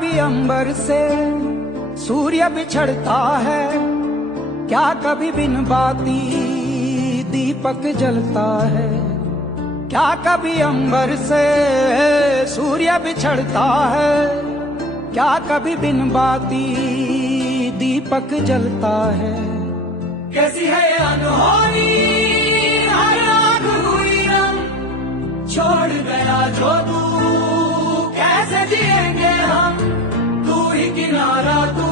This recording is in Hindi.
कभी अंबर से सूर्य बिछड़ता है, क्या कभी बिन बाती दीपक जलता है। क्या कभी अंबर से सूर्य बिछड़ता है, क्या कभी बिन बाती दीपक जलता है। कैसी है ये अनहोनी हर आग हुई रंग, छोड़ गया जो तू कैसे जिएंगे हम, तू ही किनारा तू